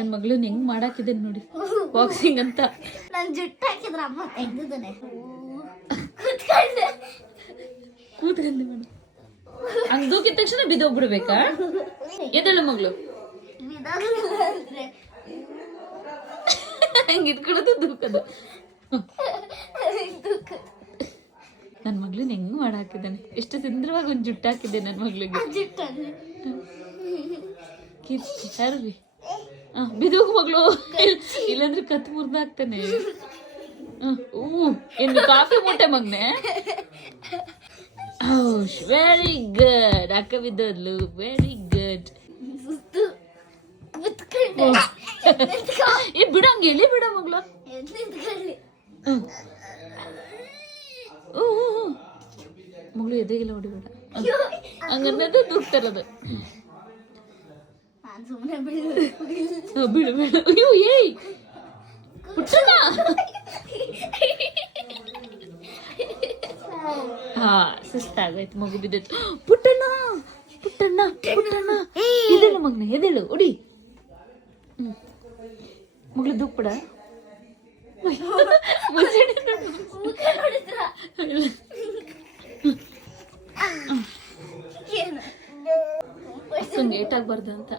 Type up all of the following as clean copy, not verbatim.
ನನ್ನ ಮಗಳನ್ನ ಹೆಂಗ್ ಮಾಡಾಕಿದ್ದೇನೆ ನೋಡಿ ಬಾಕ್ಸಿಂಗ್ ಅಂತ. ನಾನು ಜುಟ್ಟು ಹಾಕಿದ್ರ ಅಮ್ಮ ತೆಗ್ದಿದ್ದಾನೆ. ಕೂತ್ಕೊಂಡೆ ಮೇಡಮ್. ಹಂಗ್ ದೂಕಿದ ತಕ್ಷಣ ಬಿದ್ದೋಗ್ಬಿಡ್ಬೇಕಾ? ಎದಳು ಮಗಳು ಅಂದ್ರೆ ಹಂಗ ಇಟ್ಕೊಳ್ಳೋದು ದೂಕದು. ನನ್ನ ಮಗಳನ್ನ ಹೆಂಗ್ ಮಾಡಾಕಿದ್ದಾನೆ. ಎಷ್ಟು ಸುಂದರವಾಗಿ ಒಂದು ಜುಟ್ಟು ಹಾಕಿದ್ದೆ ನನ್ನ ಮಗಳಿಗೆ. ಕೀರ್ತಿ ಬಿದೋಗು ಮಗಳು, ಇಲ್ಲಾಂದ್ರೆ ಕತ್ ಮುರ್ದಾಗ್ತಾನೆ. ಇನ್ನು ಕಾಫಿ ಮೂಟೆ ಮಗ್ನೆ. Very good. ಅಕ್ಕ ಬಿದ್ದೋದ್ಲು. Very good. ಬಿಡಂಗ ಎಲ್ಲಿ ಬಿಡ ಮಗಳು. ಮಗಳು ಎದೆಗೆಲ್ಲ ಹೊಡಿಬೇಡ ಹಂಗನ್ನೋದು ದೂಕ್ತಾರದು. ಬಿಡು ಬೇಡ. ಅಯ್ಯೋ ಏಯ್ ಪುಟ್ಟಣ್ಣ. ಹಾ ಸುಸ್ತಾಗೈತೆ, ಮಗು ಬಿದ್ದೈತೆ. ಪುಟ್ಟಣ್ಣ ಪುಟ್ಟಣ್ಣ ಪುಟ್ಟಣ್ಣ ಎದೇಳು ಮಗನ, ಎದೇಳು ಹೊಡಿ. ಮಗಳು ದೂಕ್ಬಿಡ. ಏಟ್ ಆಗ್ಬಾರ್ದು ಅಂತ.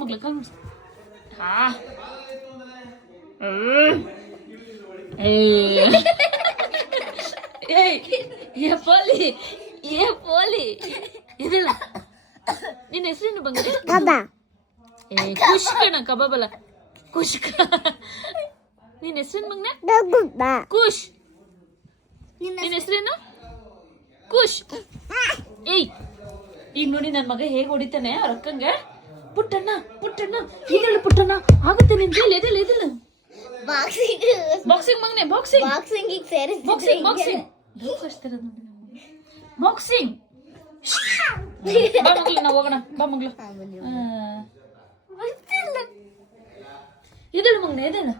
ಮಗ್ಳ ಕಾಲ್ ಮಾಡ್ಸ. ಪೋಲಿ ಇದಲ್ಲ. ನಿನ್ನ ಹೆಸರೇನು ಬಂಗಾರಿ? ಖುಷ್ ಕಣ. ಕಬಾಬಲ್ಲ ಖುಷ್. ನಿನ್ನ ಹೆಸರೇನು ಮಗ್ನ? ಖುಷ್. ನಿನ್ನ ಹೆಸರೇನು? ಖುಷ್. ಏಯ್ ಈಗ ನೋಡಿ ನನ್ನ ಮಗ ಹೇಗೆ ಹೊಡಿತಾನೆ ಅವ್ರ ಅಕ್ಕಂಗೆ. ಪುಟ್ಟಣ್ಣ ಪುಟ್ಟಣ್ಣ ಇದಳು ಪುಟ್ಟಣ್ಣ ಆಗುತ್ತೆ ನಿನ್ಗೆ. ಎದಳು ಎದಳು. ಬಾಕ್ಸಿಂಗ್ ಮಗನೆ, boxing boxing boxing boxing boxing. ಬಾ ಮಗ್ಳು, ನಾವು ಹೋಗೋಣ. ಬಾ ಮಗ್ಳು. ಎದಳು ಮಗನೆ, ಎದಳು.